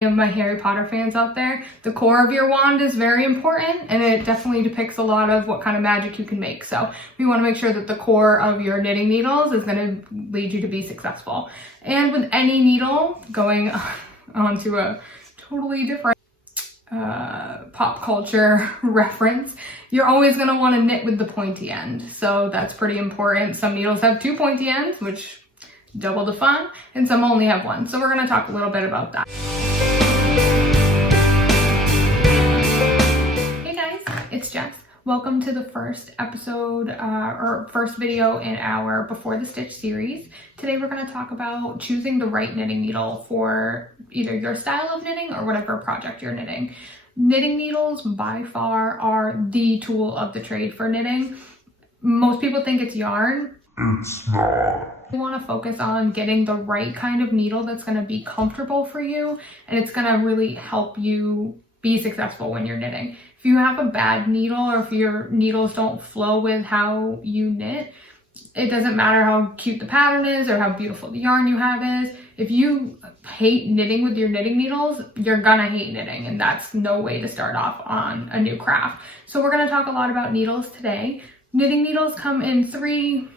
Of my Harry Potter fans out there, the core of your wand is very important, and it definitely depicts a lot of what kind of magic you can make. So we want to make sure that the core of your knitting needles is going to lead you to be successful. And with any needle, going on to a totally different pop culture reference, you're always going to want to knit with the pointy end. So that's pretty important. Some needles have 2 pointy ends, which double the fun, and some only have 1. So we're going to talk a little bit about that. Hey guys, it's Jess. Welcome to the first episode or first video in our Before the Stitch series. Today we're going to talk about choosing the right knitting needle for either your style of knitting or whatever project you're knitting. Knitting needles by far are the tool of the trade for knitting. Most people think it's yarn. It's not. You want to focus on getting the right kind of needle that's going to be comfortable for you, and it's going to really help you be successful when you're knitting. If you have a bad needle, or if your needles don't flow with how you knit, it doesn't matter how cute the pattern is or how beautiful the yarn you have is. If you hate knitting with your knitting needles, you're gonna hate knitting, and that's no way to start off on a new craft. So we're gonna talk a lot about needles today. Knitting needles come in 3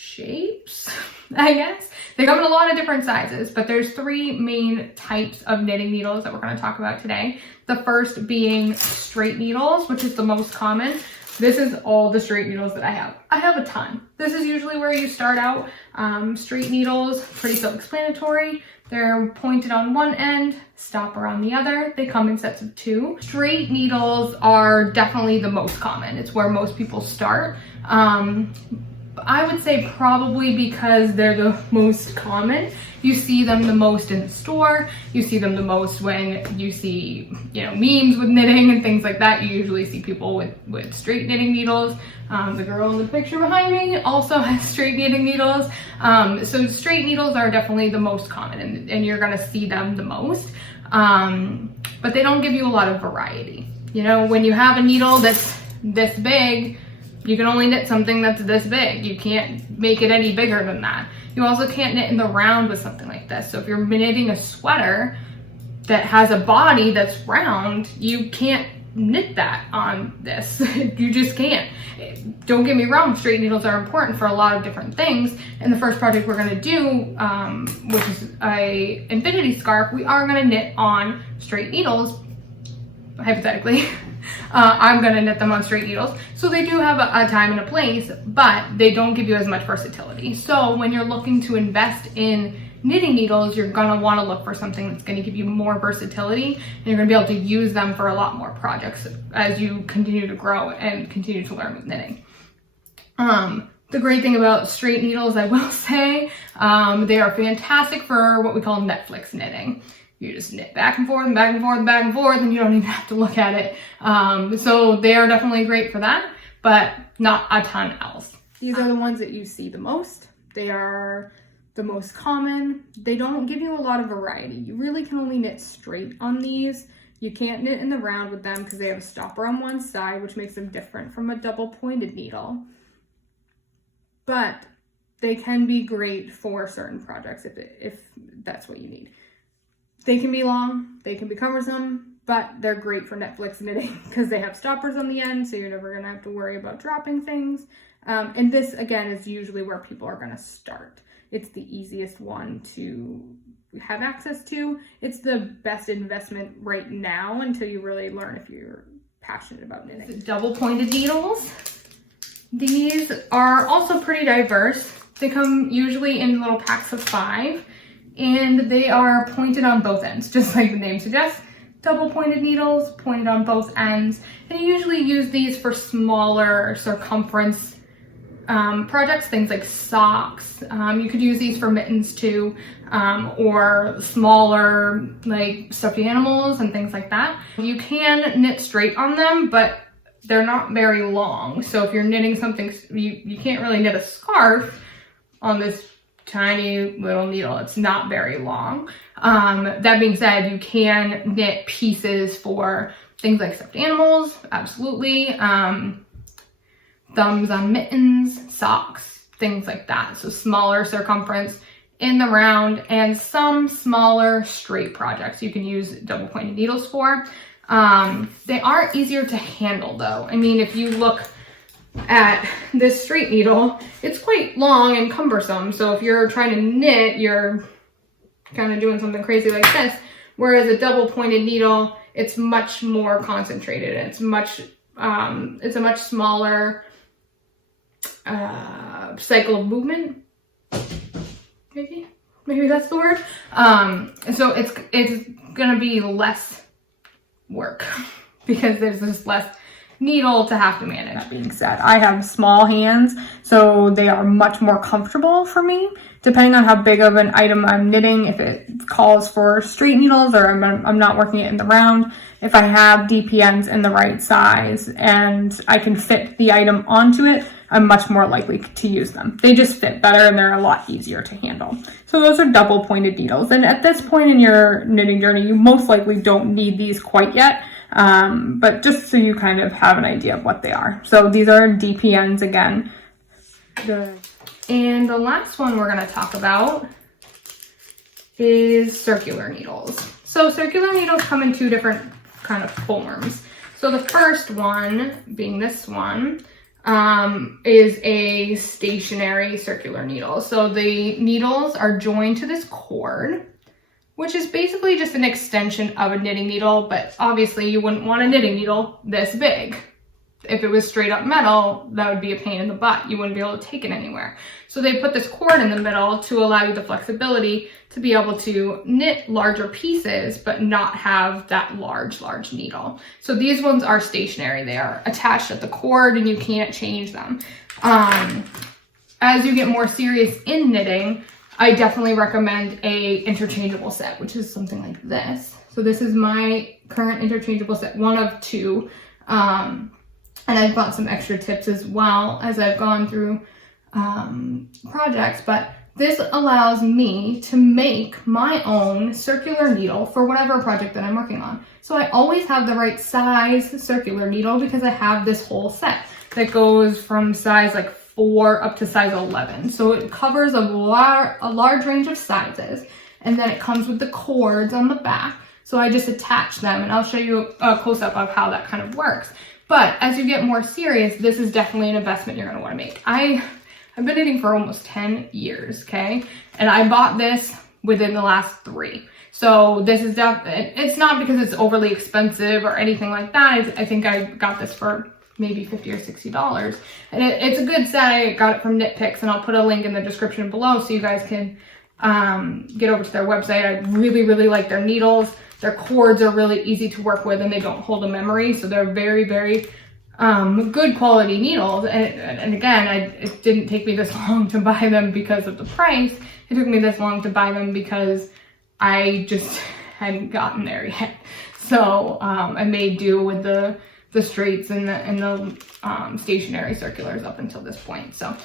shapes, I guess. They come in a lot of different sizes, but there's 3 main types of knitting needles that we're going to talk about today. The first being straight needles, which is the most common. This is all the straight needles that I have. I have a ton. This is usually where you start out. Straight needles, pretty self-explanatory. They're pointed on one end, stopper on the other. They come in sets of 2. Straight needles are definitely the most common. It's where most people start. I would say probably because they're the most common. You see them the most in the store. You see them the most when you see, memes with knitting and things like that. You usually see people with straight knitting needles. The girl in the picture behind me also has straight knitting needles. So straight needles are definitely the most common, and you're gonna see them the most. But they don't give you a lot of variety. When you have a needle that's this big, you can only knit something that's this big. You can't make it any bigger than that. You also can't knit in the round with something like this. So if you're knitting a sweater that has a body that's round, you can't knit that on this. You just can't. Don't get me wrong, straight needles are important for a lot of different things. And the first project we're gonna do, which is a infinity scarf, we are gonna knit on straight needles, hypothetically. I'm gonna knit them on straight needles. So they do have a time and a place, but they don't give you as much versatility. So when you're looking to invest in knitting needles, you're gonna wanna look for something that's gonna give you more versatility, and you're gonna be able to use them for a lot more projects as you continue to grow and continue to learn with knitting. The great thing about straight needles, I will say, they are fantastic for what we call Netflix knitting. You just knit back and forth and back and forth and back and forth, and you don't even have to look at it. So they are definitely great for that, but not a ton else. These are the ones that you see the most. They are the most common. They don't give you a lot of variety. You really can only knit straight on these. You can't knit in the round with them because they have a stopper on one side, which makes them different from a double pointed needle. But they can be great for certain projects if that's what you need. They can be long, they can be cumbersome, but they're great for Netflix knitting because they have stoppers on the end, so you're never gonna have to worry about dropping things. And this, again, is usually where people are gonna start. It's the easiest one to have access to. It's the best investment right now until you really learn if you're passionate about knitting. Double pointed needles. These are also pretty diverse. They come usually in little packs of 5. And they are pointed on both ends, just like the name suggests. Double pointed needles, pointed on both ends. And you usually use these for smaller circumference projects, things like socks. You could use these for mittens too, or smaller like stuffed animals and things like that. You can knit straight on them, but they're not very long. So if you're knitting something, you can't really knit a scarf on this tiny little needle. It's not very long. That being said, you can knit pieces for things like stuffed animals, absolutely. Thumbs on mittens, socks, things like that. So smaller circumference in the round, and some smaller straight projects you can use double pointed needles for. They are easier to handle though. I mean, if you look at this straight needle, it's quite long and cumbersome. So if you're trying to knit, you're kind of doing something crazy like this. Whereas a double pointed needle, it's much more concentrated. It's a much smaller cycle of movement. Maybe that's the word. So it's gonna be less work because there's just less needle to have to manage. That being said, I have small hands, so they are much more comfortable for me, depending on how big of an item I'm knitting. If it calls for straight needles or I'm not working it in the round, if I have DPNs in the right size and I can fit the item onto it, I'm much more likely to use them. They just fit better and they're a lot easier to handle. So those are double pointed needles. And at this point in your knitting journey, you most likely don't need these quite yet. But just so you kind of have an idea of what they are. So these are DPNs again. And the last one we're going to talk about is circular needles. So circular needles come in two different kind of forms. So the first one, being this one, is a stationary circular needle. So the needles are joined to this cord, which is basically just an extension of a knitting needle, but obviously you wouldn't want a knitting needle this big. If it was straight up metal, that would be a pain in the butt. You wouldn't be able to take it anywhere. So they put this cord in the middle to allow you the flexibility to be able to knit larger pieces, but not have that large needle. So these ones are stationary. They are attached at the cord and you can't change them. As you get more serious in knitting, I definitely recommend a interchangeable set, which is something like this. So this is my current interchangeable set, one of two. And I've got some extra tips as well as I've gone through projects, but this allows me to make my own circular needle for whatever project that I'm working on. So I always have the right size circular needle because I have this whole set that goes from size like 4 up to size 11. So it covers a large range of sizes, and then it comes with the cords on the back. So I just attach them, and I'll show you a close-up of how that kind of works. But as you get more serious, this is definitely an investment you're going to want to make. I've been knitting for almost 10 years, okay? And I bought this within the last 3. So this is it's not because it's overly expensive or anything like that. I think I got this for maybe $50 or $60. And it's a good set. I got it from Knit Picks, and I'll put a link in the description below so you guys can get over to their website. I really, really like their needles. Their cords are really easy to work with and they don't hold a memory. So they're very, very good quality needles. And again, it didn't take me this long to buy them because of the price. It took me this long to buy them because I just hadn't gotten there yet. So I made do with the straights and the stationary circulars up until this point. So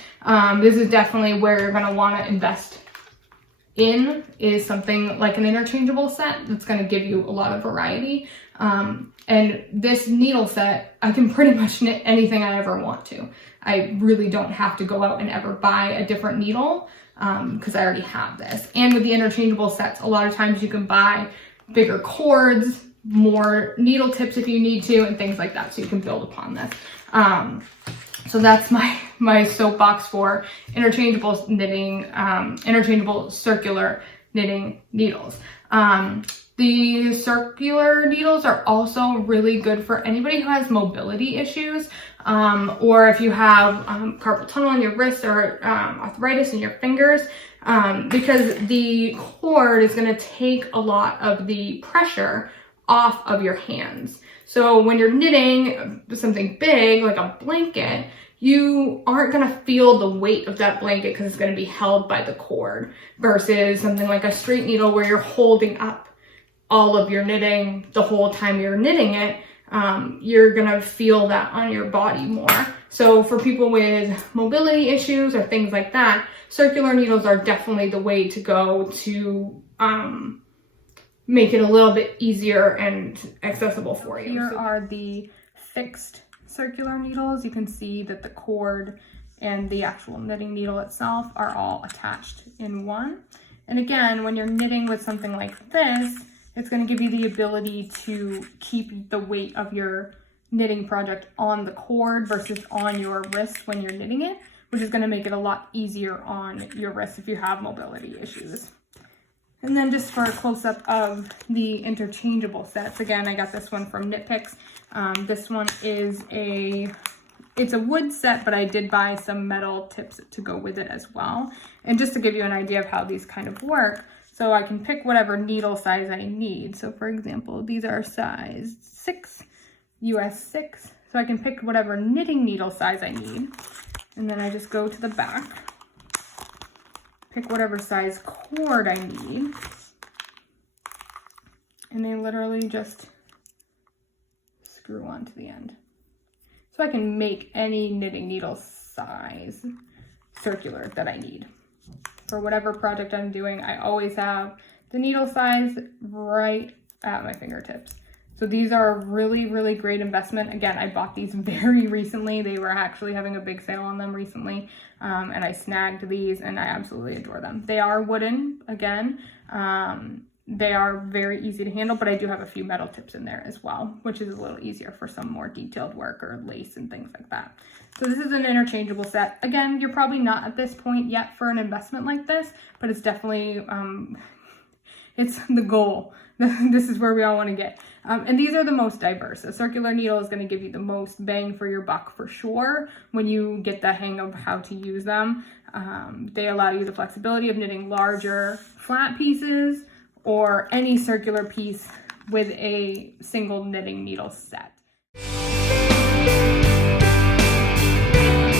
this is definitely where you're going to want to invest in, is something like an interchangeable set that's going to give you a lot of variety. And this needle set, I can pretty much knit anything I ever want to. I really don't have to go out and ever buy a different needle because I already have this. And with the interchangeable sets, a lot of times you can buy bigger cords, more needle tips if you need to, and things like that, so you can build upon this. So that's my soapbox for interchangeable knitting, interchangeable circular knitting needles. The circular needles are also really good for anybody who has mobility issues, or if you have carpal tunnel in your wrists or arthritis in your fingers, because the cord is going to take a lot of the pressure off of your hands. So when you're knitting something big like a blanket, you aren't going to feel the weight of that blanket because it's going to be held by the cord, versus something like a straight needle where you're holding up all of your knitting the whole time you're knitting it. You're going to feel that on your body more. So for people with mobility issues or things like that, circular needles are definitely the way to go to make it a little bit easier and accessible for you. Here are the fixed circular needles. You can see that the cord and the actual knitting needle itself are all attached in one. And again, when you're knitting with something like this, it's going to give you the ability to keep the weight of your knitting project on the cord versus on your wrist when you're knitting it, which is going to make it a lot easier on your wrist if you have mobility issues. And then just for a close-up of the interchangeable sets, again, I got this one from Knit Picks. This one is it's a wood set, but I did buy some metal tips to go with it as well. And just to give you an idea of how these kind of work, so I can pick whatever needle size I need. So for example, these are size 6, US 6. So I can pick whatever knitting needle size I need. And then I just go to the back, pick whatever size cord I need. And they literally just screw onto the end. So I can make any knitting needle size circular that I need. For whatever project I'm doing, I always have the needle size right at my fingertips. So these are a really, really great investment. Again, I bought these very recently. They were actually having a big sale on them recently. And I snagged these and I absolutely adore them. They are wooden, again. They are very easy to handle, but I do have a few metal tips in there as well, which is a little easier for some more detailed work or lace and things like that. So this is an interchangeable set. Again, you're probably not at this point yet for an investment like this, but it's definitely, it's the goal. This is where we all want to get. And these are the most diverse. A circular needle is going to give you the most bang for your buck for sure when you get the hang of how to use them. They allow you the flexibility of knitting larger flat pieces or any circular piece with a single knitting needle set.